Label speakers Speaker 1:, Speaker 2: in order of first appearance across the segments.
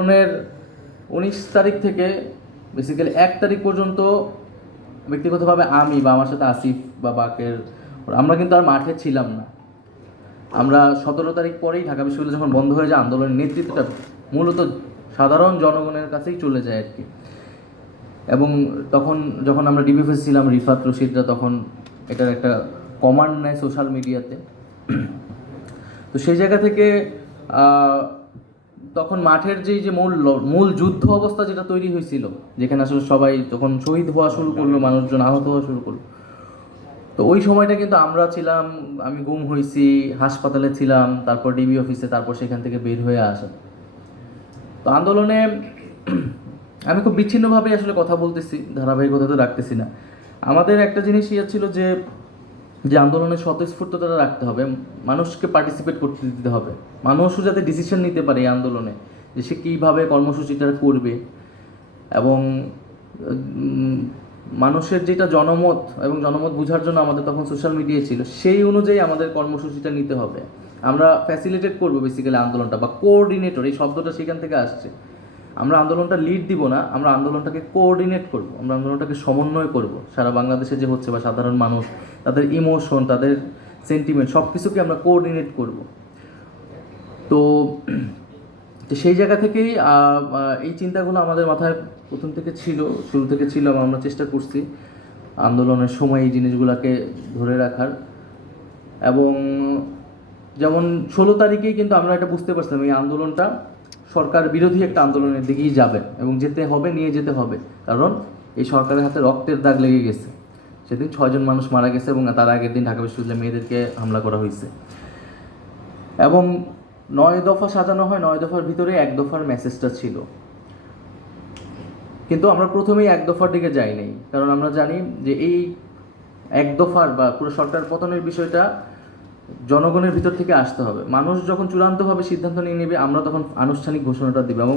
Speaker 1: আন্দোলনের উনিশ তারিখ থেকে বেসিক্যালি এক তারিখ পর্যন্ত ব্যক্তিগতভাবে আমি বা আমার সাথে আসিফ বা বাকের, আমরা কিন্তু আর মাঠে ছিলাম না। আমরা সতেরো তারিখ পরেই ঢাকা বিশ্ববিদ্যালয় যখন বন্ধ হয়ে যায়, আন্দোলনের নেতৃত্বটা মূলত সাধারণ জনগণের কাছেই চলে যায় আর কি এবং তখন যখন আমরা ডিবিএফএস ছিলাম, রিফাত রশিদরা তখন এটার একটা কমান্ড নেয় সোশ্যাল মিডিয়াতে তো। সেই জায়গা থেকে তখন মাঠের যেই যে মূল মূল যুদ্ধ অবস্থা যেটা তৈরি হয়েছিল, যেখানে আসলে সবাই তখন শহীদ হওয়া শুরু করল, মানুষজন আহত হওয়া শুরু করল। তো ওই সময়টা কিন্তু আমরা ছিলাম, আমি গুম হয়েছি, হাসপাতালে ছিলাম, তারপর ডিবি অফিসে, তারপর সেখান থেকে বের হয়ে আসা। তো আন্দোলনে আমি খুব বিচ্ছিন্নভাবে আসলে কথা বলতেছি ধারাবাহিকতা তো রাখতেছি না। আমাদের একটা জিনিস ইয়ে ছিল যে যে আন্দোলনের স্বতঃস্ফূর্ততা রাখতে হবে, মানুষকে পার্টিসিপেট করতে দিতে হবে। মানুষও যাতে ডিসিশন নিতে পারে এই আন্দোলনে, যে সে কীভাবে কর্মসূচিটা করবে এবং মানুষের যেটা জনমত এবং জনমত বোঝার জন্য আমাদের তখন সোশ্যাল মিডিয়া ছিল, সেই অনুযায়ী আমাদের কর্মসূচিটা নিতে হবে। আমরা ফ্যাসিলিটেট করব বেসিক্যালি আন্দোলনটা বা কোঅর্ডিনেটর এই শব্দটা সেখান থেকে আসছে। আমরা আন্দোলনটা লিড দিব না, আমরা আন্দোলনটাকে কোঅর্ডিনেট করব, আমরা আন্দোলনটাকে সমন্বয় করব। সারা বাংলাদেশে যে হচ্ছে বা সাধারণ মানুষ, তাদের ইমোশন তাদের সেন্টিমেন্ট সব কিছুকে আমরা কোঅর্ডিনেট করব। তো সেই জায়গা থেকেই এই চিন্তাগুলো আমাদের মাথায় প্রথম থেকে ছিল, শুরু থেকে ছিল আমরা চেষ্টা করছি আন্দোলনের সময় এই জিনিসগুলোকে ধরে রাখার। এবং যেমন ষোলো তারিখেই কিন্তু আমরা এটা বুঝতে পারছিলাম, এই আন্দোলনটা সরকার বিরোধী একটা আন্দোলনের দিকেই যাবে এবং যেতে হবে, নিয়ে যেতে হবে। কারণ এই সরকারের হাতে রক্তের দাগ লেগে গেছে। সেদিন ছয়জন মানুষ মারা গেছে এবং তার আগের দিন ঢাকা বিশ্ববিদ্যালয়ের মেয়েদেরকে হামলা করা হয়েছে। এবং নয় দফা সাজানো হয়, নয় দফার ভিতরে এক দফার মেসেজটা ছিল। কিন্তু আমরা প্রথমেই এক দফার দিকে যাই নাই কারণ আমরা জানি যে এই এক দফার বা পুরো সরকার পতনের বিষয়টা জনগণের ভিতর থেকে আসতে হবে। মানুষ যখন চূড়ান্তভাবে সিদ্ধান্ত নিয়ে নেবে, আমরা তখন আনুষ্ঠানিক ঘোষণাটা দিব এবং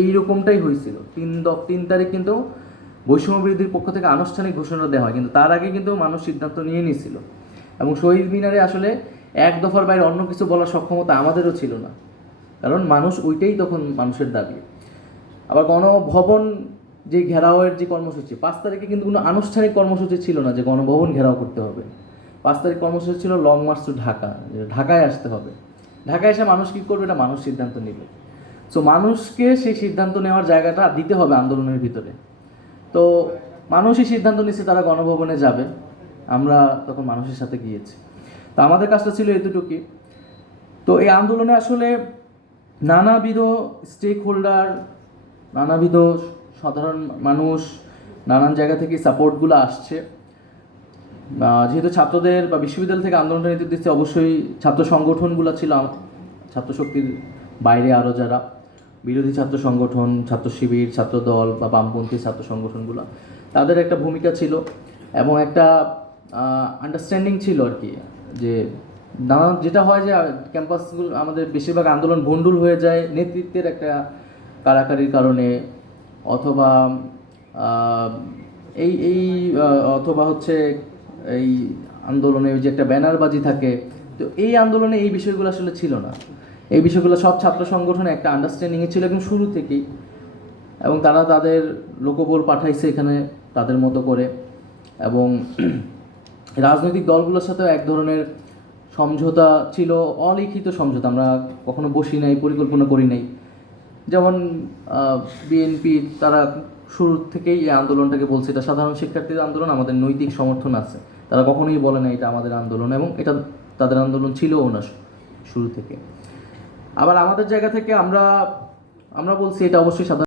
Speaker 1: এই রকমটাই হয়েছিল। তিন দফ তিন তারিখ কিন্তু বৈষম্য বিরোধীর পক্ষ থেকে আনুষ্ঠানিক ঘোষণা দেওয়া হয়, কিন্তু তার আগে কিন্তু মানুষ সিদ্ধান্ত নিয়ে নিয়েছিল এবং শহীদ মিনারে আসলে এক দফার বাইরে অন্য কিছু বলার সক্ষমতা আমাদেরও ছিল না। কারণ মানুষ ওইটাই তখন মানুষের দাবি। আবার গণভবন যে ঘেরাওয়ের যে কর্মসূচি, পাঁচ তারিখে কিন্তু কোনো আনুষ্ঠানিক কর্মসূচি ছিল না যে গণভবন ঘেরাও করতে হবে। পাঁচ তারিখ কর্মসূচি ছিল লং মার্চ টু ঢাকা, ঢাকায় আসতে হবে। ঢাকায় এসে মানুষ কী করবে? এটা মানুষ সিদ্ধান্ত নেবে। সো মানুষকে সেই সিদ্ধান্ত নেওয়ার জায়গাটা দিতে হবে আন্দোলনের ভিতরে। তো, মানুষই সিদ্ধান্ত নিচ্ছে তারা গণভবনে যাবে। আমরা তখন মানুষের সাথে গিয়েছি। তো, আমাদের কাজটা ছিল এতটুকুই। তো, এই আন্দোলনে আসলে নানাবিধ স্টেক হোল্ডার নানাবিধ সাধারণ মানুষ, নানান জায়গা থেকে সাপোর্টগুলো আসছে। যেহেতু ছাত্রদের বা বিশ্ববিদ্যালয় থেকে আন্দোলনটা নেতৃত্ব দিচ্ছে, অবশ্যই ছাত্র সংগঠনগুলো ছিল ছাত্র শক্তির বাইরে আরও যারা। বিরোধী ছাত্র সংগঠন, ছাত্র শিবির, ছাত্র দল বা বামপন্থী ছাত্র সংগঠনগুলো, তাদের একটা ভূমিকা ছিল এবং একটা আন্ডারস্ট্যান্ডিং ছিল আর কি যে নানা, যেটা হয় যে ক্যাম্পাসগুলো আমাদের বেশিরভাগ আন্দোলন ভণ্ডুল হয়ে যায় নেতৃত্বের একটা কারাকারির কারণে অথবা এই এই অথবা হচ্ছে এই আন্দোলনে যে একটা ব্যানারবাজি থাকে, তো এই আন্দোলনে এই বিষয়গুলো আসলে ছিল না। এই বিষয়গুলো সব ছাত্র সংগঠনে একটা আন্ডারস্ট্যান্ডিংয়ে ছিল একদম শুরু থেকেই। এবং তারা তাদের লোকবল পাঠাইছে এখানে তাদের মতো করে। এবং রাজনৈতিক দলগুলোর সাথেও এক ধরনের সমঝোতা ছিল, অলিখিত সমঝোতা। আমরা কখনো বসি নাই, পরিকল্পনা করি নাই। যেমন বিএনপি তারা শুরু থেকেই এই আন্দোলনটাকে বলছে। এটা সাধারণ শিক্ষার্থীদের আন্দোলন, আমাদের নৈতিক সমর্থন আছে। তারা কখনোই বলে না এটা আমাদের আন্দোলন এবং এটা তাদের আন্দোলন ছিলও না শুরু থেকে। আবার আমাদের জায়গা থেকে আমরা আমরা বলছি এটা অবশ্যই সাধারণ